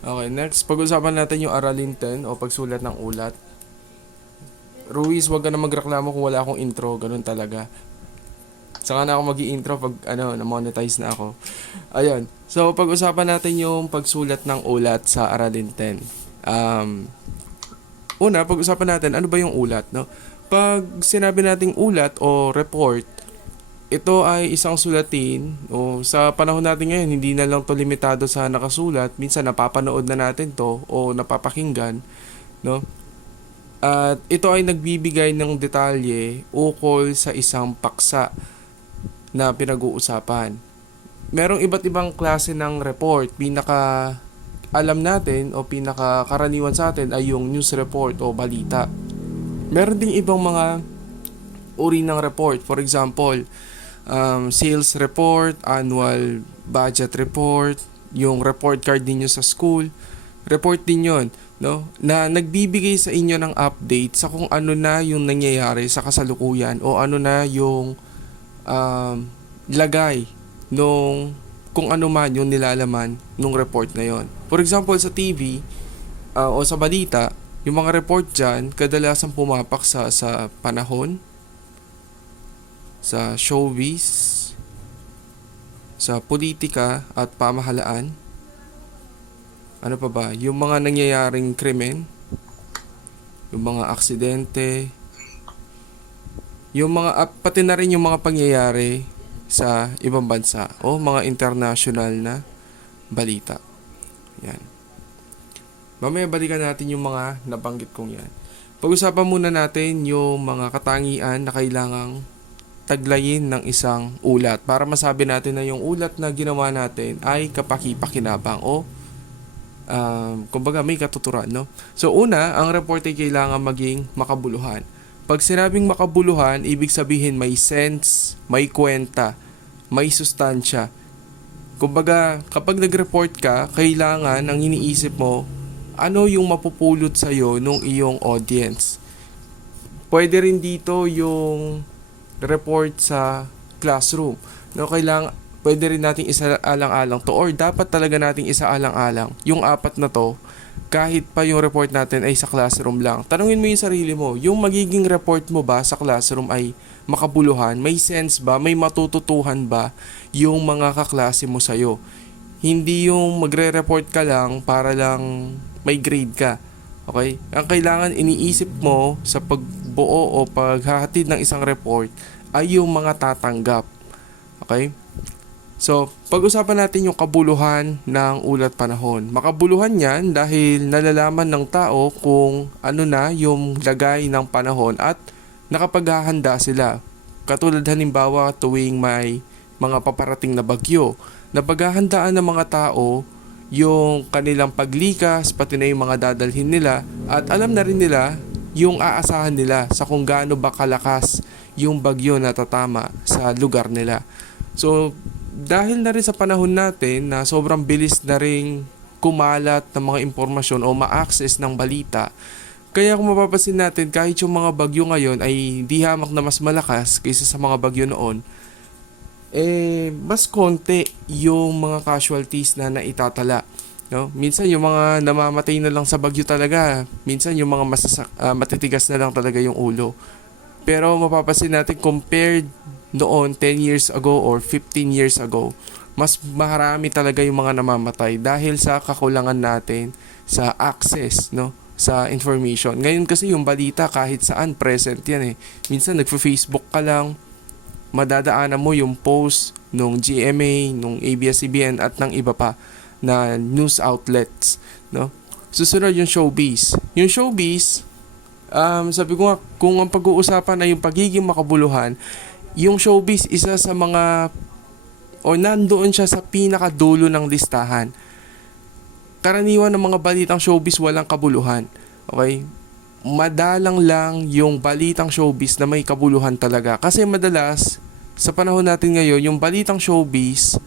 Okay, next, pag-usapan natin yung aralin 10 o pagsulat ng ulat. Ruiz, wag ka na magreklamo kung wala akong intro, ganun talaga. Saka na ako mag intro pag ano, na-monetize na ako. Ayun. So, pag-usapan natin yung pagsulat ng ulat sa aralin 10. Um, una, pag-usapan natin, ano ba yung ulat, no? Pag sinabi nating ulat o report, ito ay isang sulatin o sa panahon natin ngayon hindi na lang to limitado sa nakasulat. Minsan napapanood na natin to o napapakinggan no? At ito ay nagbibigay ng detalye ukol sa isang paksa na pinag-uusapan. Merong iba't ibang klase ng report. Pinaka alam natin o pinaka karaniwan sa atin ay yung news report o balita. Meron ding ibang mga uri ng report. For example um, sales report, annual budget report, yung report card ninyo sa school, report din yon no? Na nagbibigay sa inyo ng update sa kung ano na yung nangyayari sa kasalukuyan o ano na yung um, lagay nung kung ano man yung nilalaman nung report na yon. For example, sa TV uh, o sa balita, yung mga report dyan, kadalasan pumapaksa sa panahon, sa showbiz, sa politika at pamahalaan. Ano pa ba? Yung mga nangyayaring krimen, yung mga aksidente, yung mga at pati na rin yung mga pangyayari sa ibang bansa o mga international na balita. Yan. Mamaya balikan natin yung mga nabanggit kong yan. Pag-usapan muna natin yung mga katangian na kailangang taglayin ng isang ulat para masabi natin na yung ulat na ginawa natin ay kapaki-pakinabang o um, kumbaga may katuturan, no? So una, ang report ay kailangan maging makabuluhan. Pag sinabing makabuluhan, ibig sabihin may sense, may kwenta, may sustansya. Kumbaga, kapag nag-report ka, kailangan ang iniisip mo, ano yung mapupulot sa'yo nung iyong audience. Pwede rin dito yung report sa classroom. No, kailangan pwede rin nating isaalang-alang to or dapat talaga nating isaalang-alang yung apat na to kahit pa yung report natin ay sa classroom lang. Tanungin mo yung sarili mo, yung magiging report mo ba sa classroom ay makabuluhan? May sense ba? May matututuhan ba yung mga kaklase mo sa'yo? Hindi yung magre-report ka lang para lang may grade ka. Okay? Ang kailangan iniisip mo sa pagbuo o paghahatid ng isang report ay yung mga tatanggap. Okay? So, pag-usapan natin yung kabuluhan ng ulat panahon. Makabuluhan yan dahil nalalaman ng tao kung ano na yung lagay ng panahon at nakapaghahanda sila. Katulad halimbawa tuwing may mga paparating na bagyo. Napaghahandaan ng mga tao yung kanilang paglikas, pati na yung mga dadalhin nila at alam na rin nila yung aasahan nila sa kung gaano ba kalakas yung bagyo na tatama sa lugar nila. So, dahil na rin sa panahon natin na sobrang bilis na rin kumalat ng mga impormasyon o ma-access ng balita, kaya kung mapapansin natin kahit yung mga bagyo ngayon ay di hamak na mas malakas kaysa sa mga bagyo noon, eh mas konti yung mga casualties na naitatala. No? Minsan yung mga namamatay na lang sa bagyo talaga, minsan yung mga masasak, ah, matitigas na lang talaga yung ulo. Pero mapapansin natin compared noon 10 years ago or 15 years ago, mas marami talaga yung mga namamatay dahil sa kakulangan natin sa access, no? sa information. Ngayon kasi yung balita kahit saan present yan eh. Minsan nagpo-Facebook ka lang, madadaanan mo yung post nung GMA, nung ABS-CBN at ng iba pa na news outlets, no? Susunod yung showbiz. Yung showbiz, um, sabi ko nga, kung ang pag-uusapan ay yung pagiging makabuluhan, yung showbiz isa sa mga o nandoon siya sa pinakadulo ng listahan. Karaniwan ng mga balitang showbiz walang kabuluhan. Okay? Madalang lang yung balitang showbiz na may kabuluhan talaga. Kasi madalas, sa panahon natin ngayon, yung balitang showbiz,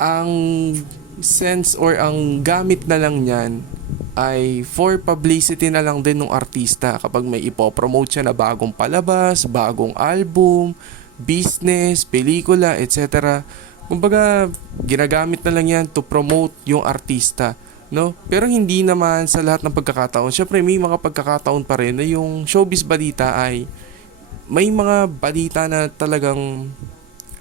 ang sense or ang gamit na lang niyan ay for publicity na lang din ng artista kapag may ipopromote siya na bagong palabas, bagong album, business, pelikula, etc. Kumbaga, ginagamit na lang yan to promote yung artista. No? Pero hindi naman sa lahat ng pagkakataon. Syempre may mga pagkakataon pa rin na yung showbiz balita ay may mga balita na talagang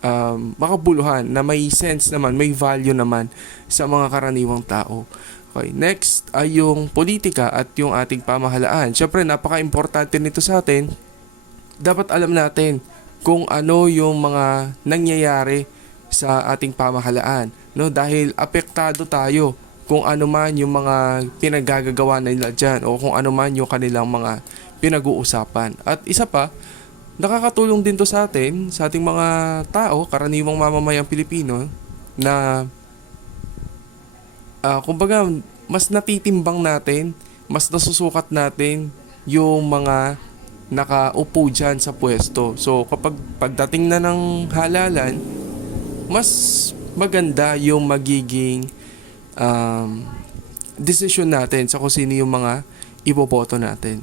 um, makabuluhan na may sense naman, may value naman sa mga karaniwang tao. Okay, next ay yung politika at yung ating pamahalaan. Syempre napaka-importante nito sa atin. Dapat alam natin kung ano yung mga nangyayari sa ating pamahalaan, no? Dahil apektado tayo kung ano man yung mga pinagagagawa nila dyan o kung ano man yung kanilang mga pinag-uusapan. At isa pa, nakakatulong din to sa atin, sa ating mga tao, karaniwang mamamayang Pilipino, na ah kumbaga mas natitimbang natin, mas nasusukat natin yung mga nakaupo dyan sa pwesto. So kapag pagdating na ng halalan, mas maganda yung magiging um, decision natin sa kung sino yung mga iboboto natin.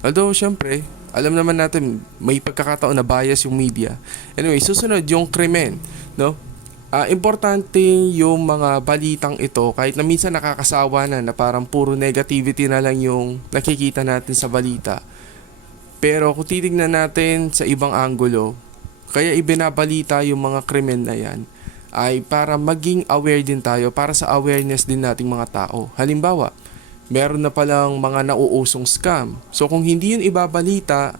Although, syempre, alam naman natin may pagkakataon na bias yung media. Anyway, susunod yung krimen, no? Ah, importante yung mga balitang ito kahit na minsan nakakasawa na na parang puro negativity na lang yung nakikita natin sa balita. Pero kung titignan natin sa ibang anggulo, kaya ibinabalita yung mga krimen na yan ay para maging aware din tayo, para sa awareness din nating mga tao. Halimbawa, meron na palang mga nauusong scam. So kung hindi yun ibabalita,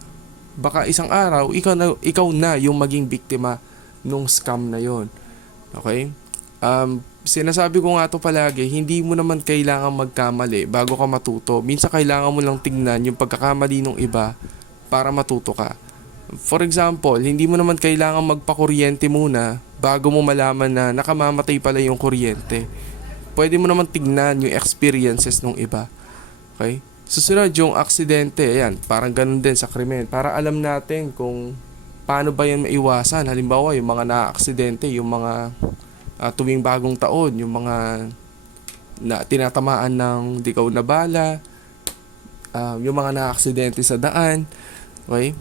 baka isang araw ikaw na, ikaw na yung maging biktima nung scam na yon. Okay? Um, sinasabi ko nga to palagi, hindi mo naman kailangan magkamali bago ka matuto. Minsan kailangan mo lang tignan yung pagkakamali ng iba para matuto ka. For example, hindi mo naman kailangan magpakuryente muna bago mo malaman na nakamamatay pala yung kuryente. Pwede mo naman tignan yung experiences ng iba. Okay? Susunod yung aksidente, ayan, parang ganun din sa krimen. Para alam natin kung paano ba yan maiwasan. Halimbawa, yung mga na-aksidente, yung mga ah, tuwing bagong taon, yung mga na tinatamaan ng dikaw na bala, ah, yung mga na-aksidente sa daan, okay?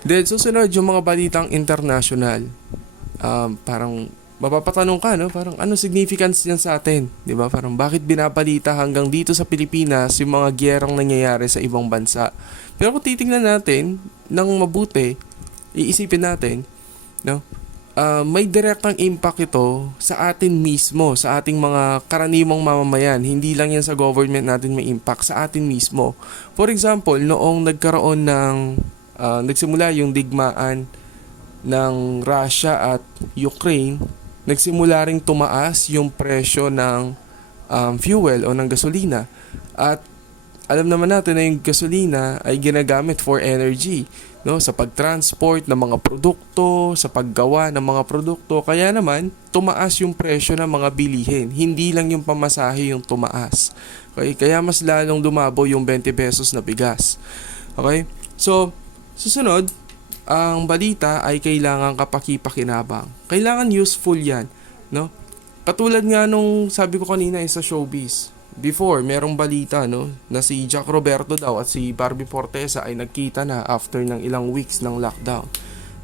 Then, susunod yung mga balitang international. Um, parang mapapatanong ka, no? Parang ano significance yan sa atin? Di ba? Parang bakit binabalita hanggang dito sa Pilipinas yung mga gyerang nangyayari sa ibang bansa? Pero kung titingnan natin ng mabuti, iisipin natin, no? Ah, may direktang impact ito sa atin mismo, sa ating mga karaniwang mamamayan. Hindi lang yan sa government natin may impact, sa atin mismo. For example, noong nagkaroon ng, ah, nagsimula yung digmaan ng Russia at Ukraine, nagsimula ring tumaas yung presyo ng um, fuel o ng gasolina. At alam naman natin na yung gasolina ay ginagamit for energy no sa pagtransport ng mga produkto, sa paggawa ng mga produkto. Kaya naman tumaas yung presyo ng mga bilihin. Hindi lang yung pamasahe yung tumaas. Okay? Kaya mas lalong dumabo yung 20 pesos na bigas. Okay? So, susunod, ang balita ay kailangan kapaki-pakinabang. Kailangan useful yan, no? Katulad nga nung sabi ko kanina eh, sa showbiz. Before, merong balita, no, na si Jack Roberto daw at si Barbie Fortesa ay nagkita na after ng ilang weeks ng lockdown.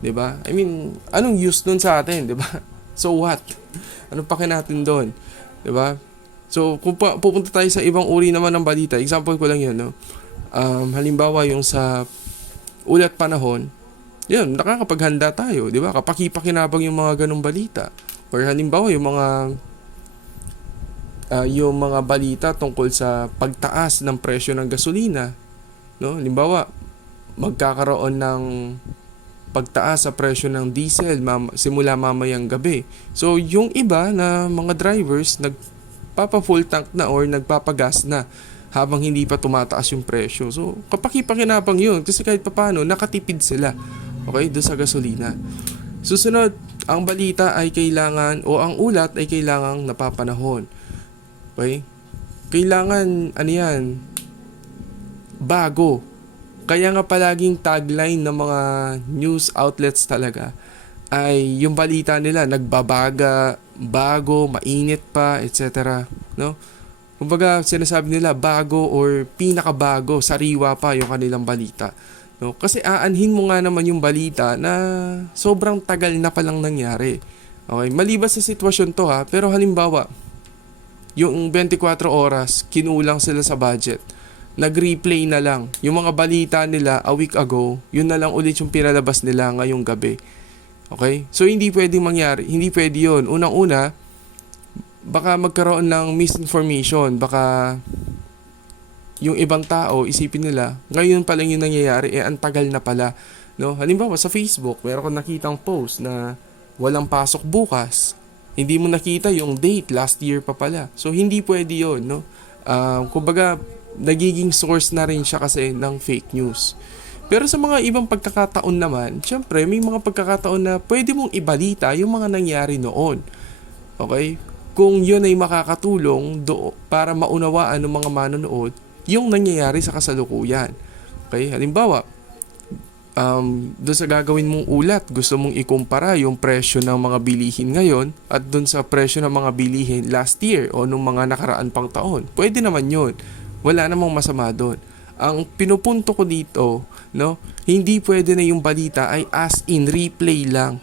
'Di ba? I mean, anong use nun sa atin, 'di ba? So what? Ano pa natin doon? 'Di ba? So, kung pa, pupunta tayo sa ibang uri naman ng balita, example ko lang 'yun, no. Um, halimbawa yung sa ulat panahon, yun, nakakapaghanda tayo, di ba? Kapaki-pakinabang yung mga ganong balita. Or halimbawa, yung mga ah, yung mga balita tungkol sa pagtaas ng presyo ng gasolina. No? Halimbawa, magkakaroon ng pagtaas sa presyo ng diesel mam- simula mamayang gabi. So, yung iba na mga drivers nagpapa full tank na or nagpapagas na habang hindi pa tumataas yung presyo. So, kapaki-pakinabang yun kasi kahit papano nakatipid sila. Okay, doon sa gasolina. Susunod, ang balita ay kailangan o ang ulat ay kailangang napapanahon. Okay? Kailangan ano yan? Bago. Kaya nga palaging tagline ng mga news outlets talaga ay yung balita nila nagbabaga, bago, mainit pa, etc. No? Kumbaga sinasabi nila bago or pinakabago, sariwa pa yung kanilang balita. No? Kasi aanhin mo nga naman yung balita na sobrang tagal na palang nangyari. Okay, maliban sa sitwasyon to ha, pero halimbawa, yung 24 oras, kinulang sila sa budget. Nag-replay na lang. Yung mga balita nila a week ago, yun na lang ulit yung pinalabas nila ngayong gabi. Okay? So, hindi pwedeng mangyari. Hindi pwede yun. Unang-una, baka magkaroon ng misinformation. Baka yung ibang tao, isipin nila, ngayon pa lang yung nangyayari, eh, ang tagal na pala. No? Halimbawa, sa Facebook, meron kang nakitang post na walang pasok bukas. Hindi mo nakita yung date, last year pa pala. So, hindi pwede yun, no? Ah, kumbaga, nagiging source na rin siya kasi ng fake news. Pero sa mga ibang pagkakataon naman, syempre, may mga pagkakataon na pwede mong ibalita yung mga nangyari noon. Okay? Kung yun ay makakatulong do para maunawaan ng mga manonood yung nangyayari sa kasalukuyan. Okay? Halimbawa, um, doon sa gagawin mong ulat, gusto mong ikumpara yung presyo ng mga bilihin ngayon at doon sa presyo ng mga bilihin last year o nung mga nakaraan pang taon. Pwede naman yun. Wala namang masama doon. Ang pinupunto ko dito, no, hindi pwede na yung balita ay as in replay lang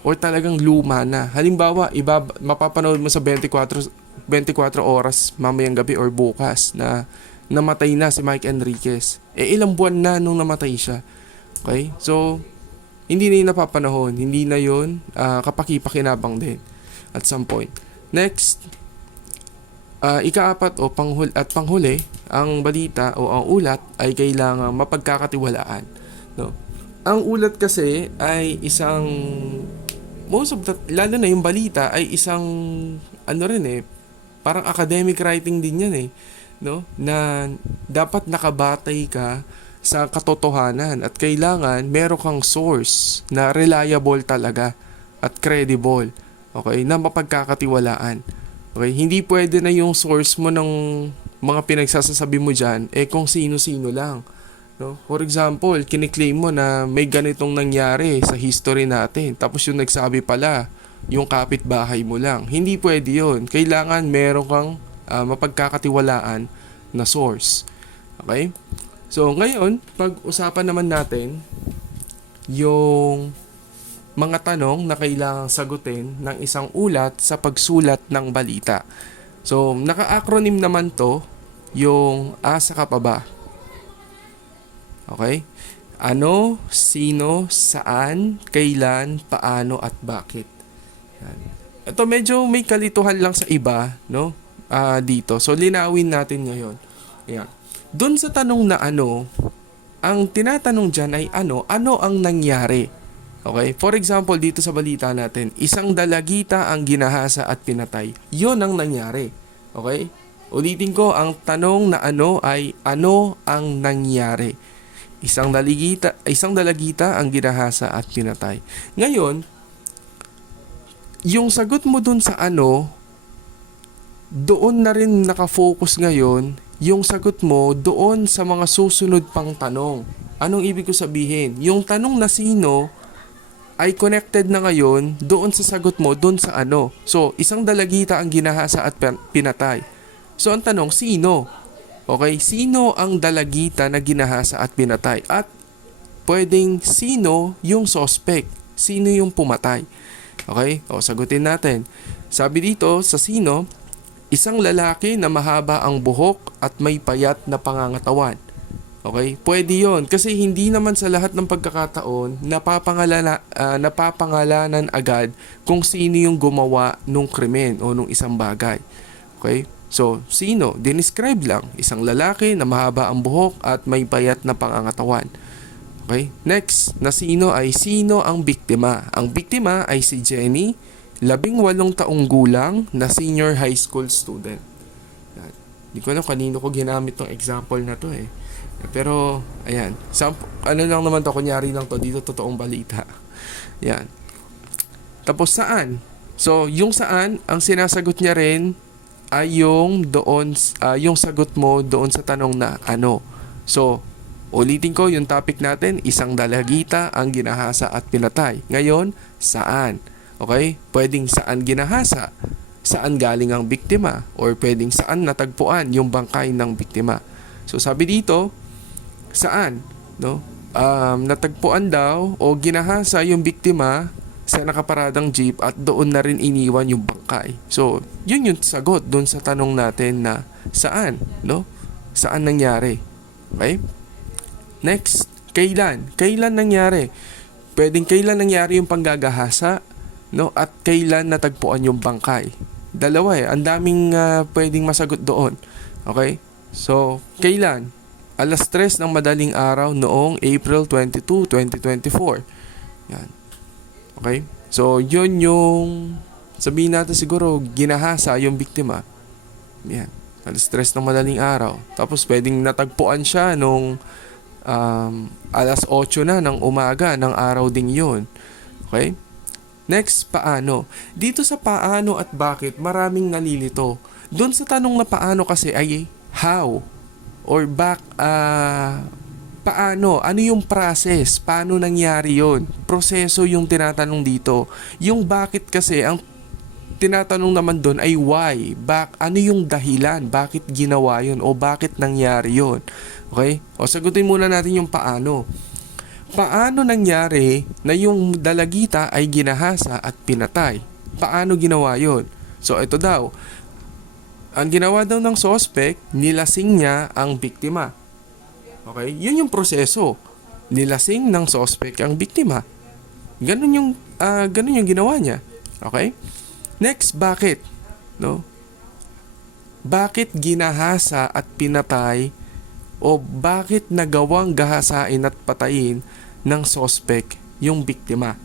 or talagang luma na. Halimbawa, iba mapapanood mo sa 24 24 oras mamayang gabi or bukas na namatay na si Mike Enriquez. Eh ilang buwan na nung namatay siya. Okay? So, hindi na yun napapanahon. Hindi na yun uh, kapaki-pakinabang din at some point. Next, uh, ikaapat o panghul at panghuli, ang balita o ang ulat ay kailangan mapagkakatiwalaan. No? Ang ulat kasi ay isang most of the, lalo na yung balita ay isang ano rin eh, parang academic writing din yan eh, no? Na dapat nakabatay ka sa katotohanan at kailangan meron kang source na reliable talaga at credible. Okay? Na mapagkakatiwalaan. Okay? Hindi pwede na yung source mo ng mga pinagsasasabi mo dyan eh kung sino-sino lang. No? For example, kiniklaim mo na may ganitong nangyari sa history natin. Tapos yung nagsabi pala, yung kapitbahay mo lang. Hindi pwede yun. Kailangan meron kang uh, mapagkakatiwalaan na source. Okay? So, ngayon, pag-usapan naman natin yung mga tanong na kailangang sagutin ng isang ulat sa pagsulat ng balita. So, naka-acronym naman to yung A sa kapaba. Okay? Ano, sino, saan, kailan, paano, at bakit. Yan. Ito medyo may kalituhan lang sa iba, no? Ah, dito. So, linawin natin ngayon. Ayan. Doon sa tanong na ano, ang tinatanong dyan ay ano, ano ang nangyari? Okay? For example, dito sa balita natin, isang dalagita ang ginahasa at pinatay. Yon ang nangyari. Okay? Ulitin ko, ang tanong na ano ay ano ang nangyari? Isang dalagita, isang dalagita ang ginahasa at pinatay. Ngayon, yung sagot mo dun sa ano, doon na rin nakafocus ngayon yung sagot mo doon sa mga susunod pang tanong. Anong ibig ko sabihin? Yung tanong na sino ay connected na ngayon doon sa sagot mo doon sa ano. So, isang dalagita ang ginahasa at pinatay. So, ang tanong, sino? Okay, sino ang dalagita na ginahasa at pinatay? At pwedeng sino yung suspect? Sino yung pumatay? Okay, o sagutin natin. Sabi dito sa sino, Isang lalaki na mahaba ang buhok at may payat na pangangatawan. Okay? Pwede yon Kasi hindi naman sa lahat ng pagkakataon napapangalala, uh, napapangalanan agad kung sino yung gumawa nung krimen o nung isang bagay. Okay? So, sino? Dinescribe lang. Isang lalaki na mahaba ang buhok at may payat na pangangatawan. Okay? Next, na sino ay sino ang biktima? Ang biktima ay si Jenny labing walong taong gulang na senior high school student. Hindi ko alam kanino ko ginamit tong example na to eh. Pero, ayan. Samp- ano lang naman to, kunyari lang to, dito totoong balita. Yan. Tapos saan? So, yung saan, ang sinasagot niya rin ay yung doon, uh, yung sagot mo doon sa tanong na ano. So, ulitin ko yung topic natin, isang dalagita ang ginahasa at pinatay. Ngayon, saan? Okay? Pwedeng saan ginahasa, saan galing ang biktima, or pwedeng saan natagpuan yung bangkay ng biktima. So sabi dito, saan? No? Um, natagpuan daw o ginahasa yung biktima sa nakaparadang jeep at doon na rin iniwan yung bangkay. So, yun yung sagot doon sa tanong natin na saan, no? Saan nangyari? Okay? Next, kailan? Kailan nangyari? Pwedeng kailan nangyari yung panggagahasa, no? At kailan natagpuan yung bangkay? Dalawa eh. Ang daming ah, pwedeng masagot doon. Okay? So, kailan? Alas 3 ng madaling araw noong April 22, 2024. Yan. Okay? So, yun yung sabihin natin siguro ginahasa yung biktima. Yan. Alas 3 ng madaling araw. Tapos pwedeng natagpuan siya nung um, alas 8 na ng umaga ng araw ding yun. Okay? Next, paano? Dito sa paano at bakit, maraming nalilito. Doon sa tanong na paano kasi ay how or back ah paano ano yung process? Paano nangyari yon proseso yung tinatanong dito. Yung bakit kasi ang tinatanong naman doon ay why? Back ano yung dahilan? Bakit ginawa yon o bakit nangyari yon okay? O sagutin muna natin yung paano. Paano nangyari na yung dalagita ay ginahasa at pinatay? Paano ginawa yon so ito daw. Ang ginawa daw ng suspect, nilasing niya ang biktima. Okay? Yun yung proseso. Nilasing ng suspect ang biktima. Ganun yung ah, ganun yung ginawa niya. Okay? Next, bakit? No? Bakit ginahasa at pinatay o bakit nagawang gahasain at patayin ng suspect yung biktima?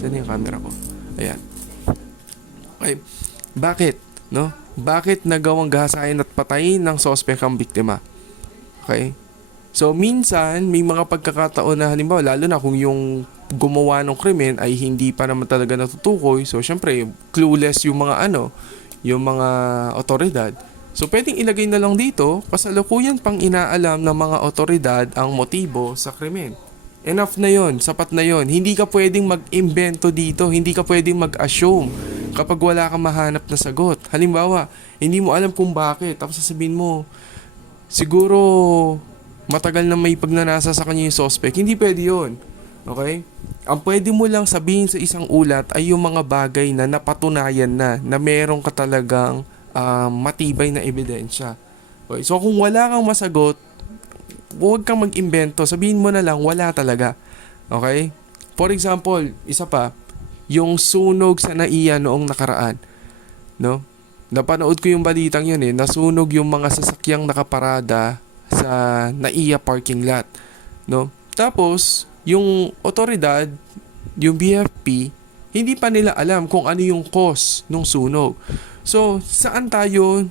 Saan yung camera ko? Ayan. Okay. Bakit? No? Bakit nagawang gahasain at patayin ng suspect ang biktima? Okay? So, minsan, may mga pagkakataon na halimbawa, lalo na kung yung gumawa ng krimen ay hindi pa naman talaga natutukoy. So, syempre, clueless yung mga ano, yung mga otoridad. So, pwedeng ilagay na lang dito, kasalukuyan pang inaalam ng mga otoridad ang motibo sa krimen. Enough na yon, sapat na yon. Hindi ka pwedeng mag-imbento dito, hindi ka pwedeng mag-assume kapag wala kang mahanap na sagot. Halimbawa, hindi mo alam kung bakit, tapos sasabihin mo, siguro matagal na may pagnanasa sa kanya yung suspect. Hindi pwede yon. Okay? Ang pwede mo lang sabihin sa isang ulat ay yung mga bagay na napatunayan na, na meron ka talagang ah, matibay na ebidensya. Okay? So kung wala kang masagot, huwag kang mag-imbento. Sabihin mo na lang, wala talaga. Okay? For example, isa pa, yung sunog sa naiya noong nakaraan. No? Napanood ko yung balitang yun eh. Nasunog yung mga sasakyang nakaparada sa naiya parking lot. No? Tapos, yung otoridad, yung BFP, hindi pa nila alam kung ano yung cause ng sunog. So, saan tayo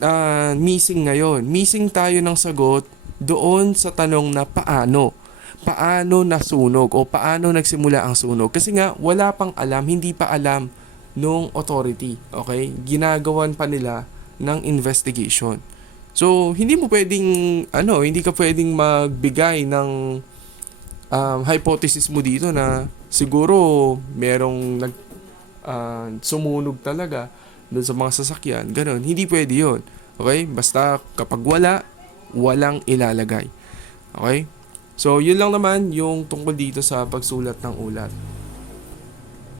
ah, missing ngayon? Missing tayo ng sagot doon sa tanong na paano? Paano nasunog o paano nagsimula ang sunog? Kasi nga wala pang alam hindi pa alam nung authority okay? Ginagawan pa nila ng investigation. So hindi mo pwedeng ano hindi ka pwedeng magbigay ng um, hypothesis mo dito na siguro merong nag ah, sumunog talaga doon sa mga sasakyan ganun. Hindi pwede yon okay? Basta kapag wala walang ilalagay. Okay? So, yun lang naman yung tungkol dito sa pagsulat ng ulat.